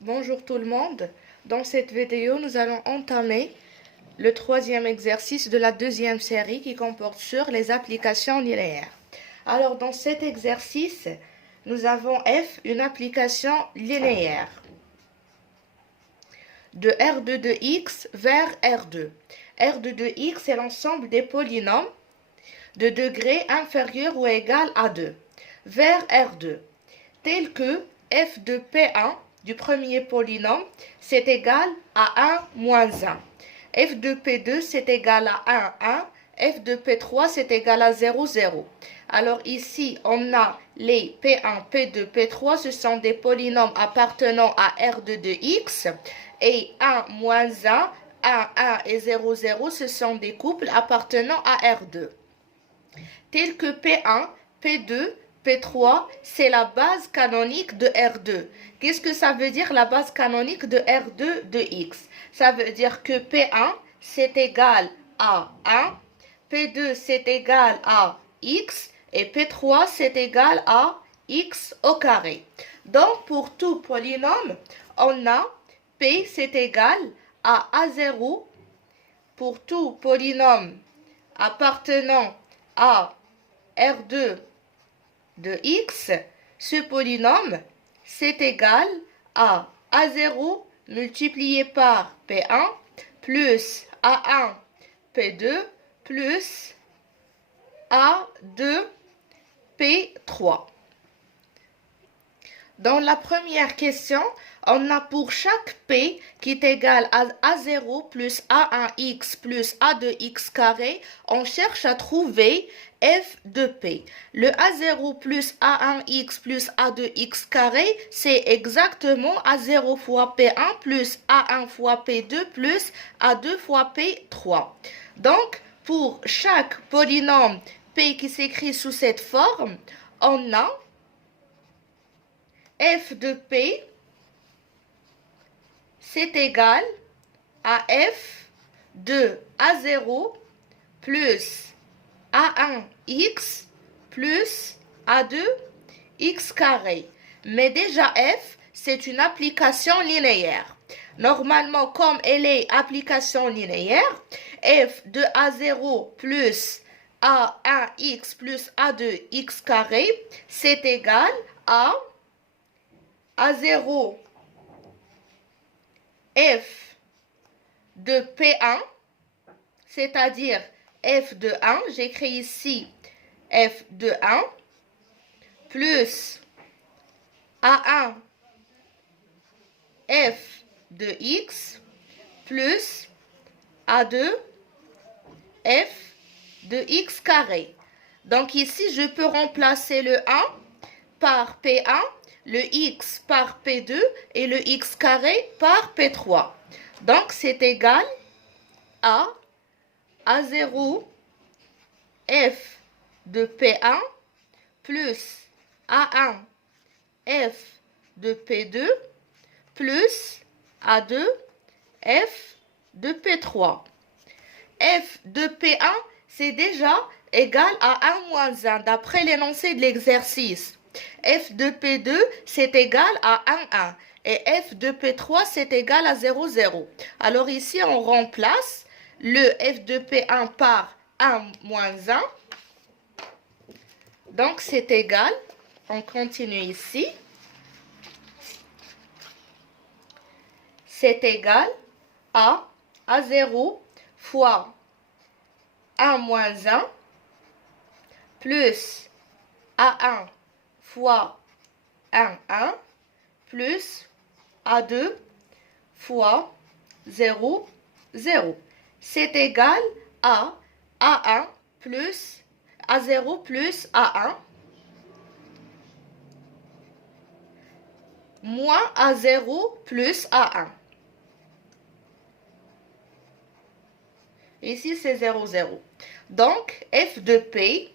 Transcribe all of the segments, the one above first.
Bonjour tout le monde. Dans cette vidéo, nous allons entamer le troisième exercice de la deuxième série qui comporte sur les applications linéaires. Alors, dans cet exercice, nous avons F, une application linéaire de R2 de x vers R2. R2 de x est l'ensemble des polynômes de degré inférieur ou égal à 2 vers R2, tel que f de P1 du premier polynôme, c'est égal à 1 moins 1. F de P2, c'est égal à 1, 1. F de P3, c'est égal à 0, 0. Alors ici, on a les P1, P2, P3, ce sont des polynômes appartenant à R2 de x. Et 1 moins 1, 1, 1 et 0, 0, ce sont des couples appartenant à R2. Tels que P1, P2, P3, c'est la base canonique de R2. Qu'est-ce que ça veut dire la base canonique de R2 de x? Ça veut dire que P1 c'est égal à 1, P2 c'est égal à x et P3 c'est égal à x au carré. Donc pour tout polynôme, on a P c'est égal à A0 pour tout polynôme appartenant à R2 de x, ce polynôme, c'est égal à A0 multiplié par P1 plus A1 P2 plus A2 P3. Dans la première question, on a pour chaque P qui est égal à A0 plus A1x plus A2x carré, on cherche à trouver f de P. Le A0 plus A1x plus A2x carré, c'est exactement A0 fois P1 plus A1 fois P2 plus A2 fois P3. Donc, pour chaque polynôme P qui s'écrit sous cette forme, on a f de P, c'est égal à f de A0 plus A1x plus A2x carré. Mais déjà f, c'est une application linéaire. Normalement, comme elle est application linéaire, f de A0 plus A1x plus A2x carré, c'est égal à A0 f de P1, c'est-à-dire f de 1, j'écris ici f de 1, plus A1 f de x, plus A2 f de x carré. Donc ici, je peux remplacer le 1 par P1, le x par P2 et le x carré par P3. Donc c'est égal à A0 f de P1 plus A1 f de P2 plus A2 f de P3. F de P1, c'est déjà égal à 1 moins 1 d'après l'énoncé de l'exercice. F de P2, c'est égal à 1, 1. Et F de P3, c'est égal à 0, 0. Alors ici, on remplace le F de P1 par 1 moins 1. Donc, c'est égal. On continue ici. C'est égal à A0 fois 1 moins 1 plus A1 fois 1, 1 plus A2 fois 0, 0. C'est égal à A1 plus A0 plus A1 moins A0 plus A1. Ici, c'est 0, 0. Donc, f de P,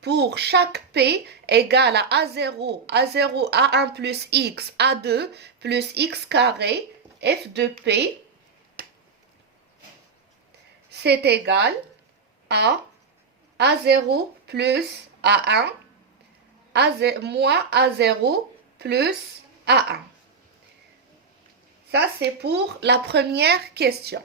pour chaque P égale à A0, A0, A1 plus X, A2 plus X carré, f de P, c'est égal à A0 plus A1, moins A0 plus A1. Ça, c'est pour la première question.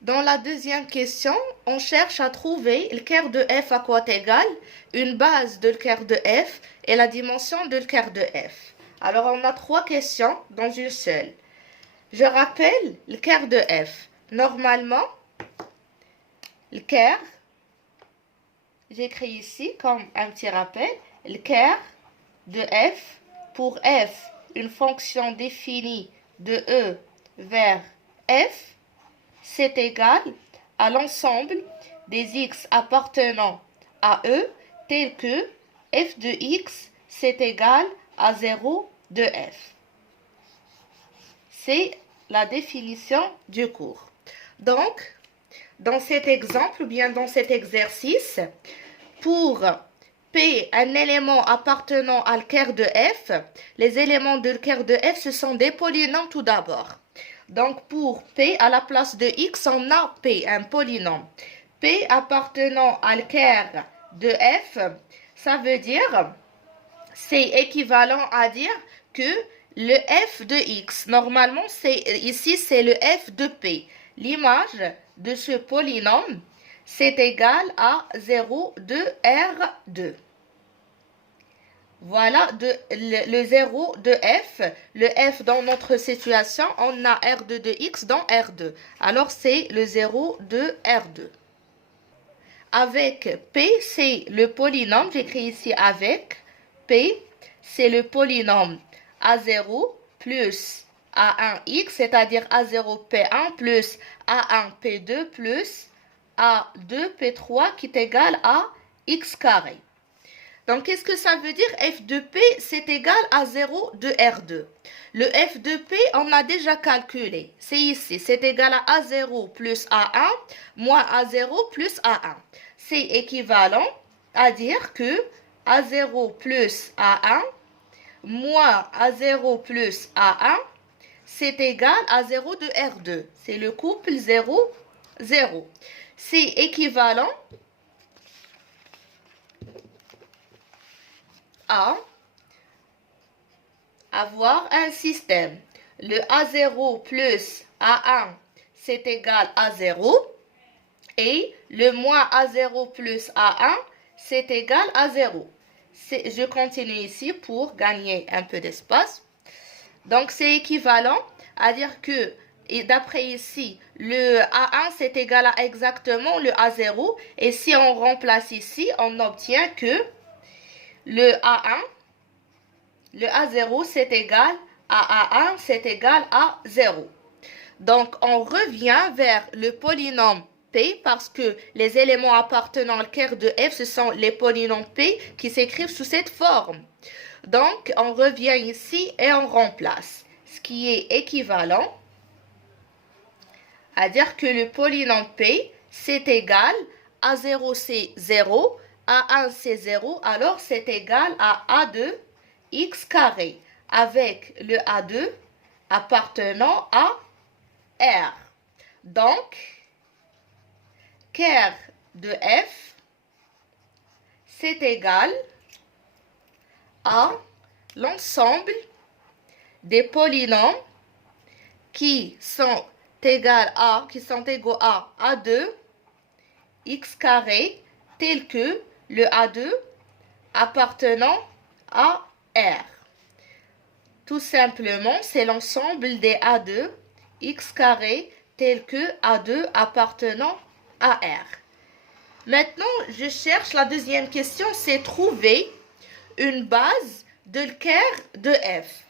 Dans la deuxième question, on cherche à trouver le quart de f à quoi égal, une base de le quart de f et la dimension de le quart de f. Alors, on a trois questions dans une seule. Je rappelle le quart de f. Normalement, le quart, j'écris ici comme un petit rappel, le quart de f pour f, une fonction définie de e vers f, c'est égal à l'ensemble des x appartenant à e, tel que f de x, c'est égal à 0 de f. C'est la définition du cours. Donc, dans cet exemple ou bien dans cet exercice, pour P, un élément appartenant à le quart de f, les éléments de le quart de f, ce sont des polynômes tout d'abord. Donc, pour P, à la place de x, on a P, un polynôme. P appartenant à le quart de f, ça veut dire, c'est équivalent à dire que le f de x, normalement, ici, c'est le f de P. L'image de ce polynôme, c'est égal à 0 de R2. Voilà le 0 de f. Le f dans notre situation, on a R2 de x dans R2. Alors, c'est le 0 de R2. Avec P, c'est le polynôme. J'écris ici avec P, c'est le polynôme A0 plus A1x, c'est-à-dire A0 P1 plus A1 P2 plus A2 P3 qui est égal à x carré. Donc, qu'est-ce que ça veut dire? F de P, c'est égal à 0 de R2. Le F de P, on a déjà calculé. C'est ici, c'est égal à A0 plus A1 moins A0 plus A1. C'est équivalent à dire que A0 plus A1 moins A0 plus A1, c'est égal à 0 de R2. C'est le couple 0, 0. C'est équivalent à avoir un système. Le A0 plus A1, c'est égal à 0. Et le moins A0 plus A1, c'est égal à 0. Je continue ici pour gagner un peu d'espace. Donc, c'est équivalent à dire que, d'après ici, le A1, c'est égal à exactement le A0. Et si on remplace ici, on obtient que le A1, le A0, c'est égal à A1, c'est égal à 0. Donc, on revient vers le polynôme P parce que les éléments appartenant au quart de f, ce sont les polynômes P qui s'écrivent sous cette forme. Donc, on revient ici et on remplace, ce qui est équivalent à dire que le polynôme P, c'est égal à 0, c'est 0, A1, c'est 0, alors c'est égal à A2 x carré, avec le A2 appartenant à R. Donc, quart de f, c'est égal à l'ensemble des polynômes qui sont égaux à A2 x carré, tel que le A2 appartenant à R. Tout simplement, c'est l'ensemble des A2 x carré tel que A2 appartenant à R. Maintenant, je cherche la deuxième question, c'est trouver une base de le quart de f.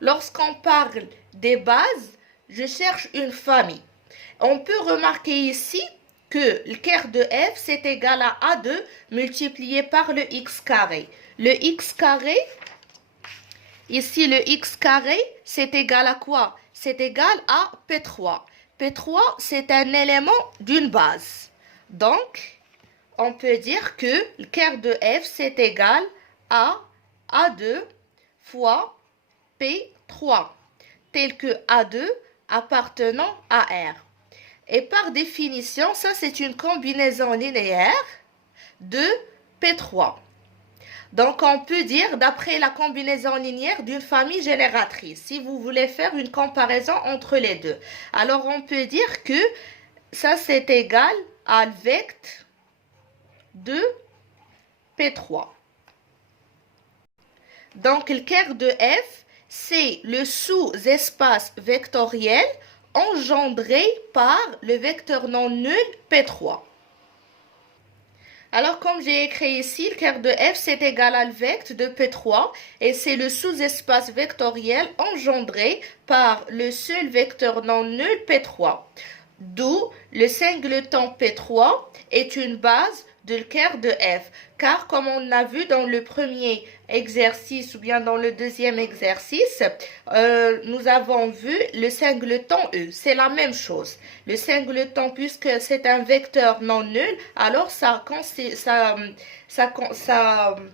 Lorsqu'on parle des bases, je cherche une famille. On peut remarquer ici que le quart de f, c'est égal à A2 multiplié par le x carré. Le x carré, ici le x carré, c'est égal à quoi? C'est égal à P3. P3, c'est un élément d'une base. Donc, on peut dire que le quart de f, c'est égal à A2 fois P3, tel que A2 appartenant à R. Et par définition, ça c'est une combinaison linéaire de P3. Donc, on peut dire d'après la combinaison linéaire d'une famille génératrice, si vous voulez faire une comparaison entre les deux. Alors, on peut dire que ça, c'est égal à le vecteur de P3. Donc, le quart de F, c'est le sous-espace vectoriel engendré par le vecteur non nul P3. Alors, comme j'ai écrit ici, le quart de F, c'est égal à le vecteur de P3 et c'est le sous-espace vectoriel engendré par le seul vecteur non nul P3. D'où le singleton P3 est une base de le quart de F. Car comme on l'a vu dans le premier exercice ou bien dans le deuxième exercice, nous avons vu le singleton E. C'est la même chose. Le singleton, puisque c'est un vecteur non nul, alors ça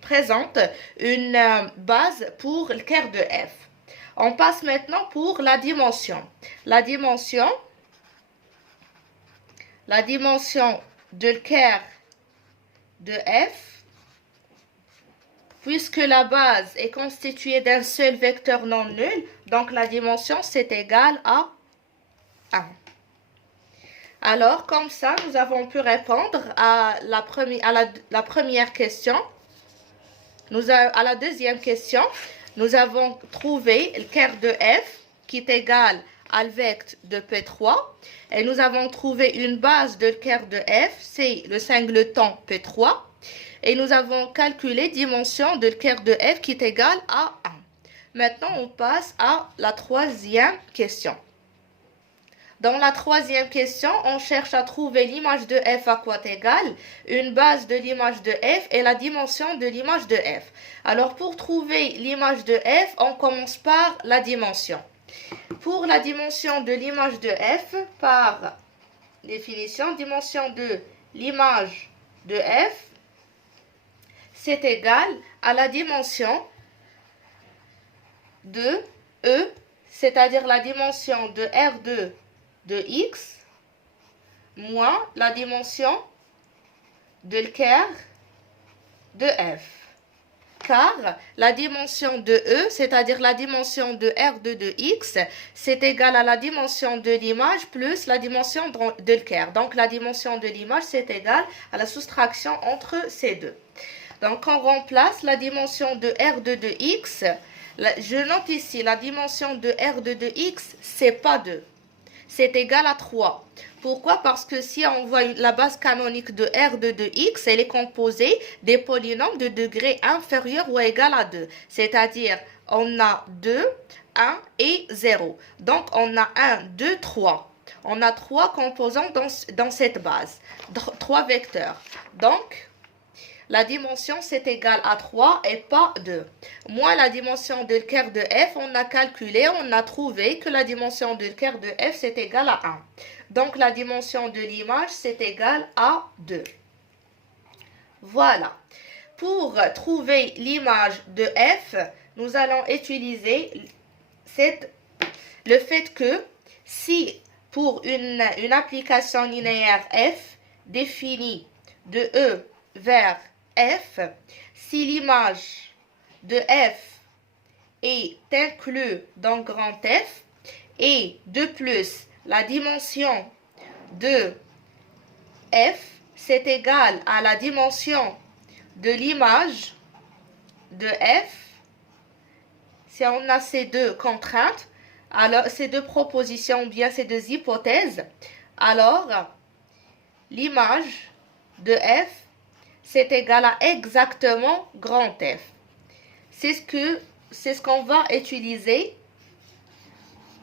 présente une base pour le quart de F. On passe maintenant pour la dimension. La dimension de le quart de F, puisque la base est constituée d'un seul vecteur non nul, donc la dimension c'est égal à 1. Alors, comme ça, nous avons pu répondre à la première question. À la deuxième question, nous avons trouvé le quart de F qui est égal à le vecteur de P3 et nous avons trouvé une base de quart de F, c'est le singleton P3 et nous avons calculé dimension de quart de F qui est égal à 1. Maintenant, on passe à la troisième question. Dans la troisième question, on cherche à trouver l'image de F à quoi égale une base de l'image de F et la dimension de l'image de F. Alors, pour trouver l'image de F, on commence par la dimension. Pour la dimension de l'image de F, par définition, dimension de l'image de F, c'est égal à la dimension de E, c'est-à-dire la dimension de R2 de X, moins la dimension de le quart de F. Car la dimension de E, c'est-à-dire la dimension de R2 de X, c'est égal à la dimension de l'image plus la dimension de le quart. Donc la dimension de l'image, c'est égal à la soustraction entre ces deux. Donc on remplace la dimension de R2 de X. Je note ici la dimension de R2 de X, c'est pas 2. C'est égal à 3. Pourquoi? Parce que si on voit la base canonique de R2 de X, elle est composée des polynômes de degré inférieur ou égal à 2. C'est-à-dire, on a 2, 1 et 0. Donc, on a 1, 2, 3. On a 3 composants dans cette base. 3 vecteurs. Donc, la dimension, c'est égal à 3 et pas 2. Moins la dimension de le quart de F, on a calculé, on a trouvé que la dimension de le quart de F, c'est égal à 1. Donc, la dimension de l'image, c'est égal à 2. Voilà. Pour trouver l'image de F, nous allons utiliser le fait que si pour une application linéaire F définie de E vers F, si l'image de F est inclue dans grand F et de plus la dimension de F c'est égal à la dimension de l'image de F, si on a ces deux contraintes, alors ces deux propositions ou bien ces deux hypothèses, alors l'image de F c'est égal à exactement grand F. C'est ce qu'on va utiliser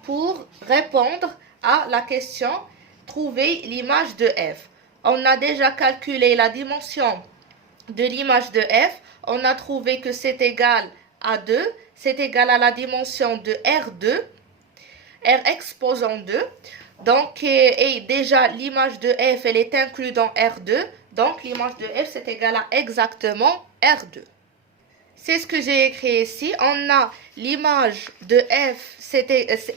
pour répondre à la question trouver l'image de F. On a déjà calculé la dimension de l'image de F. On a trouvé que c'est égal à 2. C'est égal à la dimension de R2. R exposant 2. Donc, et déjà l'image de F, elle est inclue dans R2. Donc, l'image de F, c'est égal à exactement R2. C'est ce que j'ai écrit ici. On a l'image de F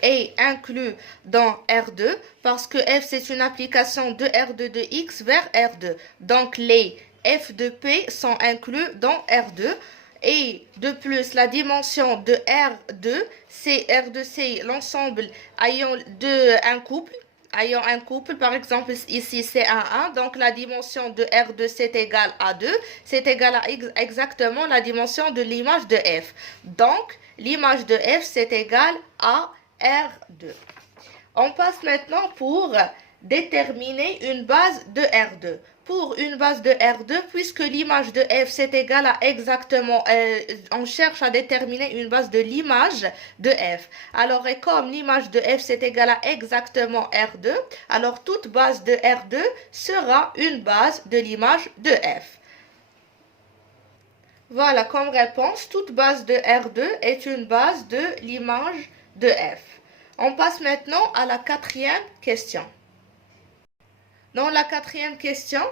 est inclus dans R2 parce que F, c'est une application de R2 de X vers R2. Donc, les F de P sont inclus dans R2. Et de plus, la dimension de R2, c'est l'ensemble ayant un couple, par exemple ici c'est un 1, donc la dimension de R2 c'est égal à 2, c'est égal à exactement la dimension de l'image de F. Donc l'image de F c'est égal à R2. On passe maintenant pour déterminer une base de R2. Pour une base de R2, puisque l'image de F c'est égal à exactement, on cherche à déterminer une base de l'image de F. Alors, et comme l'image de F c'est égal à exactement R2, alors toute base de R2 sera une base de l'image de F. Voilà, comme réponse, toute base de R2 est une base de l'image de F. On passe maintenant à la quatrième question. Dans la quatrième question,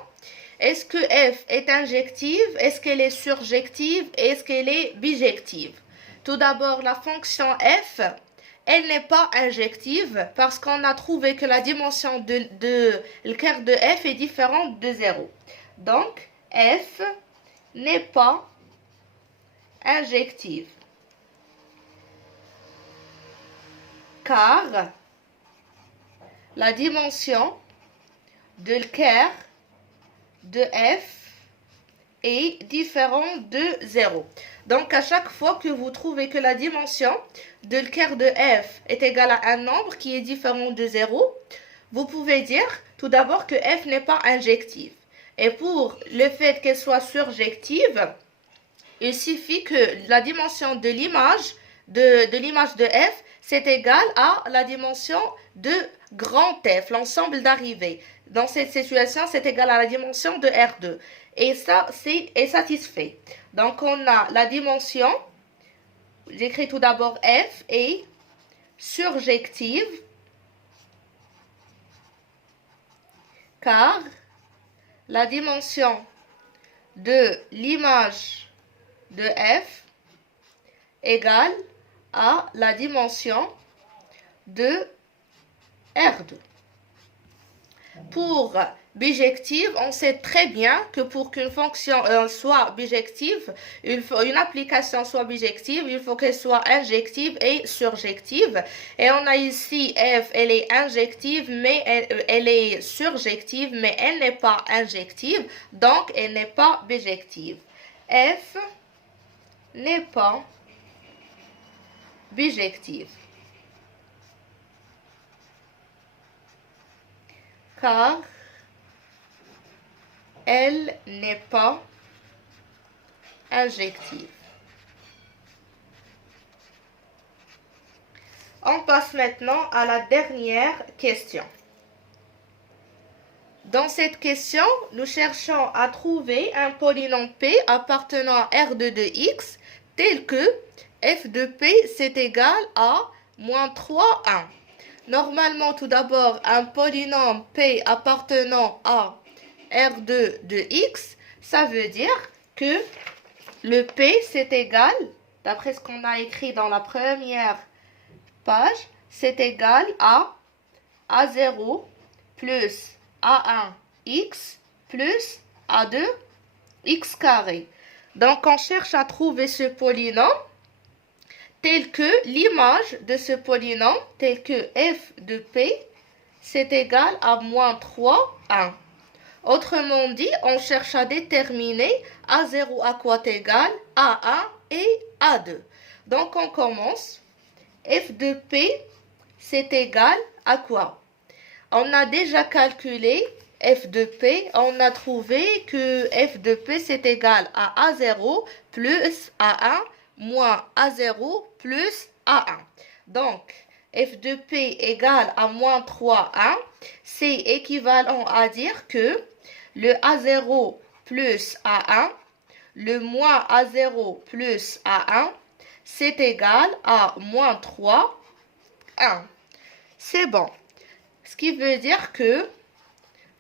est-ce que F est injective, est-ce qu'elle est surjective, est-ce qu'elle est bijective? Tout d'abord, la fonction F, elle n'est pas injective parce qu'on a trouvé que la dimension de le quart de F est différente de 0. Donc, F n'est pas injective. Car la dimension de quart de F est différente de 0. Donc, à chaque fois que vous trouvez que la dimension de quart de F est égale à un nombre qui est différent de 0, vous pouvez dire tout d'abord que F n'est pas injective. Et pour le fait qu'elle soit surjective, il suffit que la dimension de l'image de F, c'est égal à la dimension de grand F, l'ensemble d'arrivées. Dans cette situation, c'est égal à la dimension de R2. Et ça, c'est satisfait. Donc, on a la dimension, j'écris tout d'abord F, est surjective, car la dimension de l'image de F égale à la dimension de R2. Pour bijective, on sait très bien que pour qu'une fonction soit bijective, une application soit bijective, il faut qu'elle soit injective et surjective. Et on a ici F, elle est injective, mais elle est surjective, mais elle n'est pas injective, donc elle n'est pas bijective. F n'est pas bijective. Car elle n'est pas injective. On passe maintenant à la dernière question. Dans cette question, nous cherchons à trouver un polynôme P appartenant à R2 de X tel que f de P c'est égal à moins 3, 1. Normalement, tout d'abord, un polynôme P appartenant à R2 de X, ça veut dire que le P c'est égal, d'après ce qu'on a écrit dans la première page, c'est égal à A0 plus A1x plus A2 x carré. Donc, on cherche à trouver ce polynôme tel que l'image de ce polynôme, tel que f de P, c'est égal à moins 3, 1. Autrement dit, on cherche à déterminer A0 à quoi est égal, A1 et A2. Donc, on commence. F de P, c'est égal à quoi? On a déjà calculé f de P, on a trouvé que f de P, c'est égal à A0 plus A1 moins A0 plus A1. Donc, f de P égale à moins 3, 1, c'est équivalent à dire que le A0 plus A1, le moins A0 plus A1, c'est égal à moins 3, 1. C'est bon. Ce qui veut dire que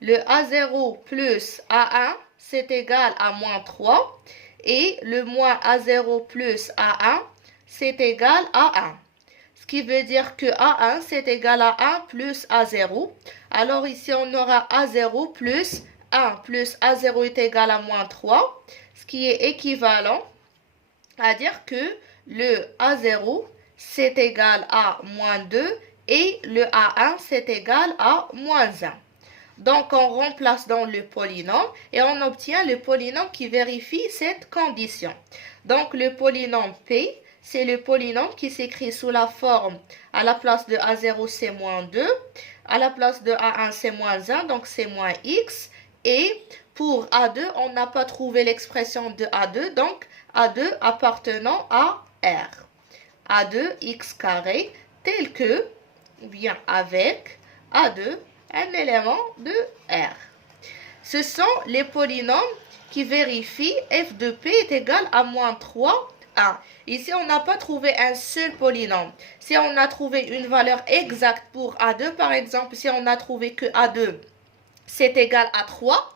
le A0 plus A1, c'est égal à moins 3. Et le moins A0 plus A1, c'est égal à 1. Ce qui veut dire que A1, c'est égal à 1 plus A0. Alors ici, on aura A0 plus 1 plus A0 est égal à moins 3, ce qui est équivalent C'est-à-dire que le A0, c'est égal à moins 2 et le A1, c'est égal à moins 1. Donc, on remplace dans le polynôme et on obtient le polynôme qui vérifie cette condition. Donc, le polynôme P, c'est le polynôme qui s'écrit sous la forme à la place de A0, c'est moins 2, à la place de A1, c'est moins 1, donc c'est moins X. Et pour A2, on n'a pas trouvé l'expression de A2, donc A2 appartenant à R. A2 X carré tel que, bien avec A2, un élément de R. Ce sont les polynômes qui vérifient f de p est égal à moins 3, 1. Ici, on n'a pas trouvé un seul polynôme. Si on a trouvé une valeur exacte pour A2, par exemple, si on a trouvé que A2, c'est égal à 3,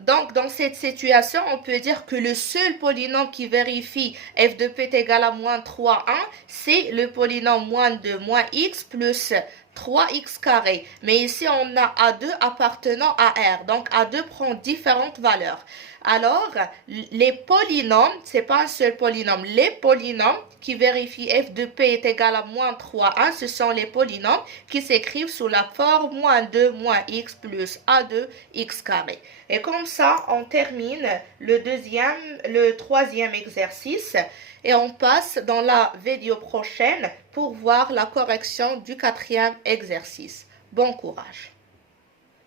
donc, dans cette situation, on peut dire que le seul polynôme qui vérifie f de p est égal à moins 3, 1, c'est le polynôme moins 2 moins x plus 3x carré. Mais ici, on a A2 appartenant à R. Donc, A2 prend différentes valeurs. Alors, les polynômes, c'est pas un seul polynôme, les polynômes qui vérifient f de p est égal à moins 3, 1, ce sont les polynômes qui s'écrivent sous la forme moins 2 moins x plus A2 x carré. Et comme ça, on termine le troisième exercice et on passe dans la vidéo prochaine pour voir la correction du quatrième exercice. Bon courage!